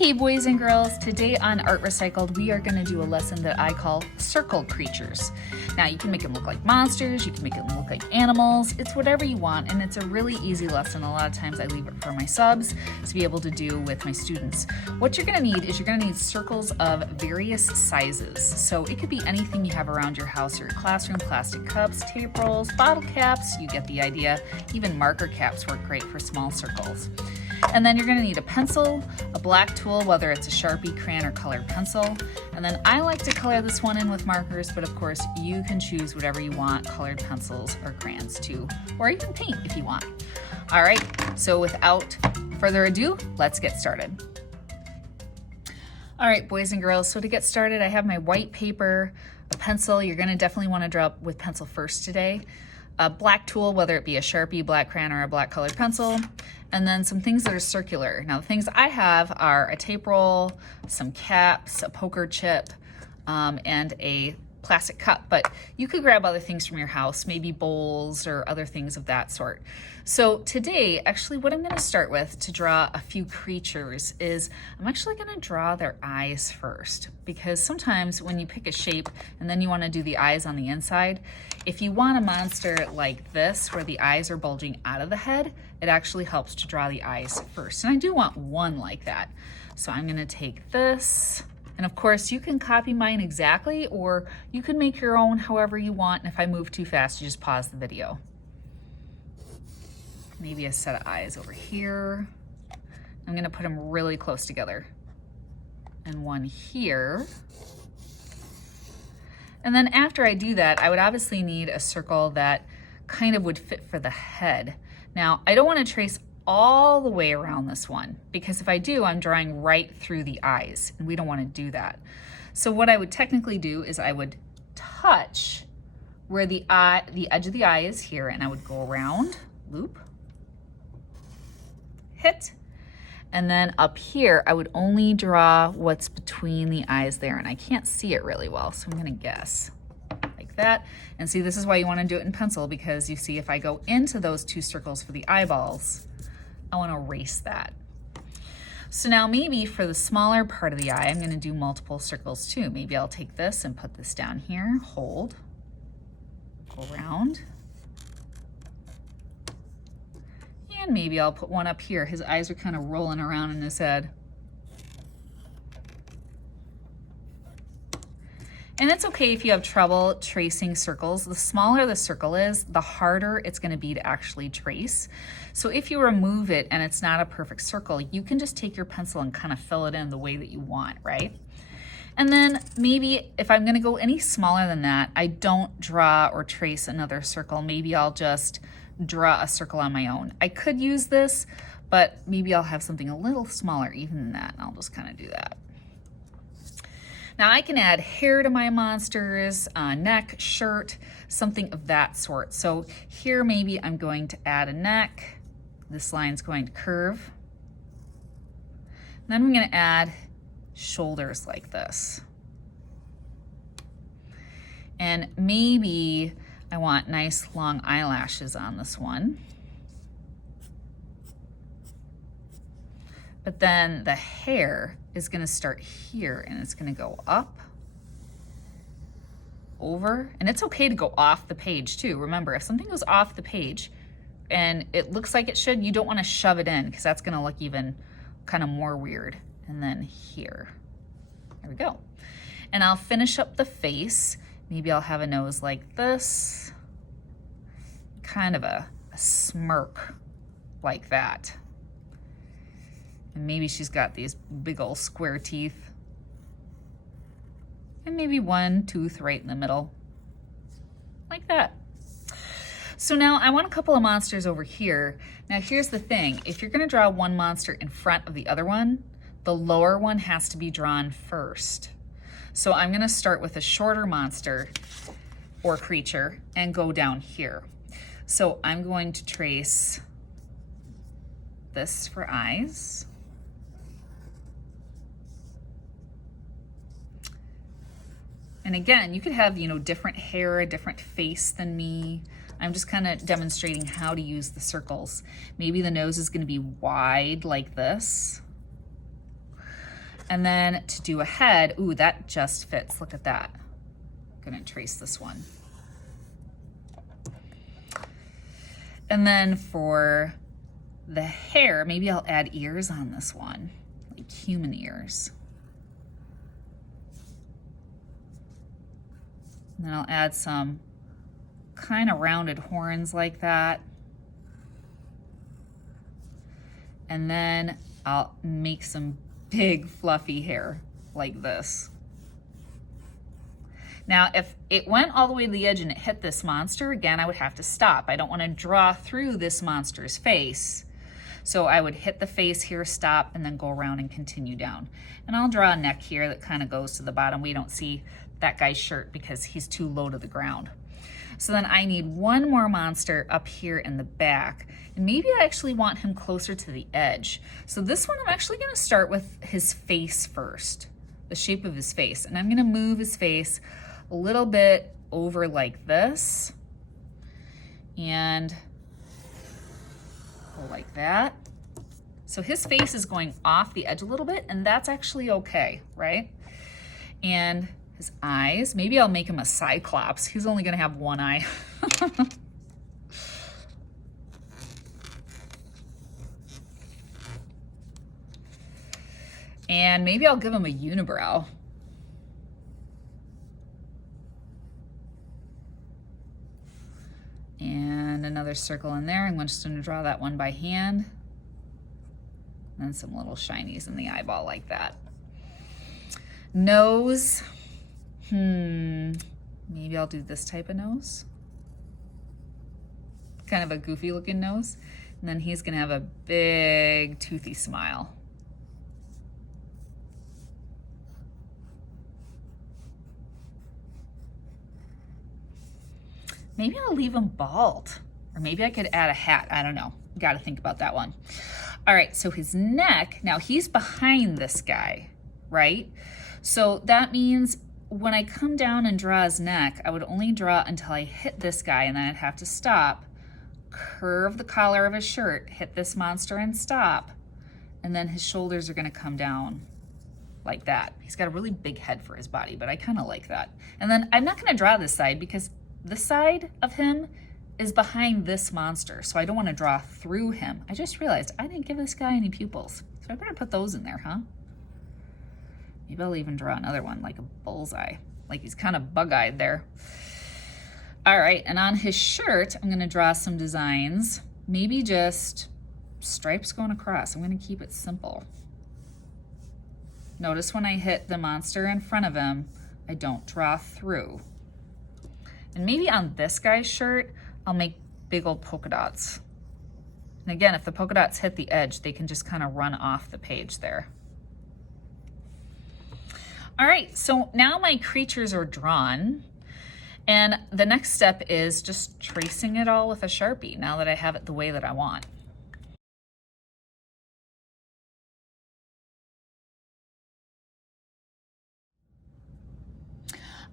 Hey boys and girls, today on Art Recycled we are going to do a lesson that I call circle creatures. Now you can make them look like monsters, you can make them look like animals, it's whatever you want, and it's a really easy lesson. A lot of times I leave it for my subs to be able to do with my students. What you're going to need is you're going to need circles of various sizes. So it could be anything you have around your house or your classroom, plastic cups, tape rolls, bottle caps, you get the idea. Even marker caps work great for small circles. And then you're going to need a pencil, a black tool, whether it's a Sharpie, crayon, or colored pencil. And then I like to color this one in with markers, but of course you can choose whatever you want, colored pencils or crayons too, or even paint if you want. All right, so without further ado, let's get started. All right, boys and girls, so to get started, I have my white paper, a pencil. You're going to definitely want to draw with pencil first today. A black tool, whether it be a Sharpie, black crayon, or a black colored pencil, and then some things that are circular. Now the things I have are a tape roll, some caps, a poker chip, and a plastic cup, but you could grab other things from your house, maybe bowls or other things of that sort. So today, actually what I'm going to start with to draw a few creatures is I'm actually going to draw their eyes first, because sometimes when you pick a shape and then you want to do the eyes on the inside, if you want a monster like this where the eyes are bulging out of the head, it actually helps to draw the eyes first. And I do want one like that. So I'm going to take this. And of course, you can copy mine exactly, or you can make your own however you want. And if I move too fast, you just pause the video. Maybe a set of eyes over here. I'm gonna put them really close together. And one here. And then after I do that, I would obviously need a circle that kind of would fit for the head. Now, I don't want to trace all the way around this one, because if I do, I'm drawing right through the eyes, and we don't want to do that. So what I would technically do is I would touch where the edge of the eye is here, and I would go around, loop, hit, and then up here I would only draw what's between the eyes there, and I can't see it really well, so I'm gonna guess like that. And see, this is why you want to do it in pencil, because you see if I go into those two circles for the eyeballs, I want to erase that. So now maybe for the smaller part of the eye, I'm going to do multiple circles too. Maybe I'll take this and put this down here, hold, go around. And maybe I'll put one up here. His eyes are kind of rolling around in his head. And it's okay if you have trouble tracing circles. The smaller the circle is, the harder it's going to be to actually trace. So if you remove it and it's not a perfect circle, you can just take your pencil and kind of fill it in the way that you want, right? And then maybe if I'm going to go any smaller than that, I don't draw or trace another circle. Maybe I'll just draw a circle on my own. I could use this, but maybe I'll have something a little smaller even than that, and I'll just kind of do that. Now I can add hair to my monsters, neck, shirt, something of that sort. So here maybe I'm going to add a neck. This line's going to curve. And then I'm going to add shoulders like this. And maybe I want nice long eyelashes on this one. But then the hair is going to start here, and it's going to go up, over, and it's okay to go off the page too. Remember, if something goes off the page and it looks like it should, you don't want to shove it in, because that's going to look even kind of more weird. And then here, there we go. And I'll finish up the face. Maybe I'll have a nose like this, kind of a smirk like that. And maybe she's got these big old square teeth. And maybe one tooth right in the middle. Like that. So now I want a couple of monsters over here. Now here's the thing. If you're going to draw one monster in front of the other one, the lower one has to be drawn first. So I'm going to start with a shorter monster or creature and go down here. So I'm going to trace this for eyes. And again, you could have, different hair, a different face than me. I'm just kind of demonstrating how to use the circles. Maybe the nose is going to be wide like this. And then to do a head, ooh, that just fits. Look at that. I'm gonna trace this one. And then for the hair, maybe I'll add ears on this one, like human ears. And then I'll add some kind of rounded horns like that. And then I'll make some big fluffy hair like this. Now, if it went all the way to the edge and it hit this monster, again, I would have to stop. I don't want to draw through this monster's face. So I would hit the face here, stop, and then go around and continue down. And I'll draw a neck here that kind of goes to the bottom. We don't see that guy's shirt because he's too low to the ground. So then I need one more monster up here in the back. And maybe I actually want him closer to the edge. So this one, I'm actually gonna start with his face first, the shape of his face. And I'm gonna move his face a little bit over like this. And go like that. So his face is going off the edge a little bit, and that's actually okay, right? And his eyes, maybe I'll make him a cyclops. He's only gonna have one eye. And maybe I'll give him a unibrow. And another circle in there. I'm just gonna draw that one by hand. And then some little shinies in the eyeball like that. Nose. Maybe I'll do this type of nose. Kind of a goofy looking nose. And then he's gonna have a big toothy smile. Maybe I'll leave him bald, or maybe I could add a hat. I don't know. Got to think about that one. All right, so his neck, now he's behind this guy, right? So that means when I come down and draw his neck, I would only draw until I hit this guy, and then I'd have to stop, curve the collar of his shirt, hit this monster and stop, and then his shoulders are gonna come down like that. He's got a really big head for his body, but I kind of like that. And then I'm not gonna draw this side because this side of him is behind this monster, so I don't want to draw through him. I just realized I didn't give this guy any pupils, so I better put those in there, huh? Maybe I'll even draw another one, like a bullseye, like he's kind of bug-eyed there. All right, and on his shirt, I'm gonna draw some designs, maybe just stripes going across. I'm gonna keep it simple. Notice when I hit the monster in front of him, I don't draw through. And maybe on this guy's shirt, I'll make big old polka dots. And again, if the polka dots hit the edge, they can just kind of run off the page there. All right, so now my creatures are drawn. And the next step is just tracing it all with a Sharpie now that I have it the way that I want.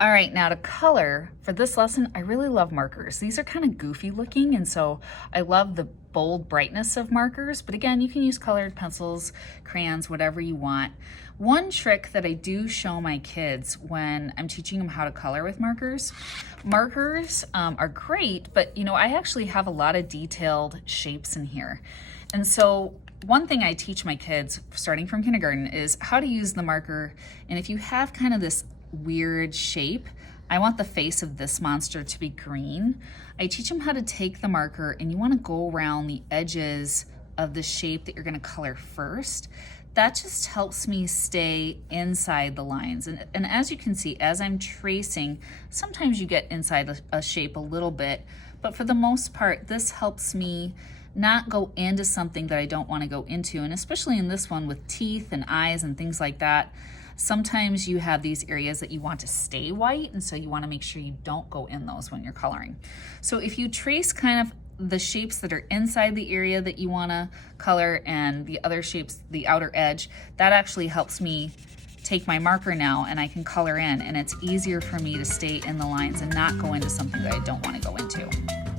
All right, now to color, for this lesson, I really love markers. These are kind of goofy looking, and so I love the bold brightness of markers, but again, you can use colored pencils, crayons, whatever you want. One trick that I do show my kids when I'm teaching them how to color with markers, are great, but you know, I actually have a lot of detailed shapes in here. And so one thing I teach my kids starting from kindergarten is how to use the marker, and if you have kind of this weird shape, I want the face of this monster to be green. I teach them how to take the marker and you want to go around the edges of the shape that you're going to color first. That just helps me stay inside the lines. And as you can see, as I'm tracing, sometimes you get inside a shape a little bit, but for the most part, this helps me not go into something that I don't want to go into. And especially in this one with teeth and eyes and things like that, sometimes you have these areas that you want to stay white, and so you want to make sure you don't go in those when you're coloring. So if you trace kind of the shapes that are inside the area that you want to color and the other shapes, the outer edge, that actually helps me take my marker now and I can color in, and it's easier for me to stay in the lines and not go into something that I don't want to go into.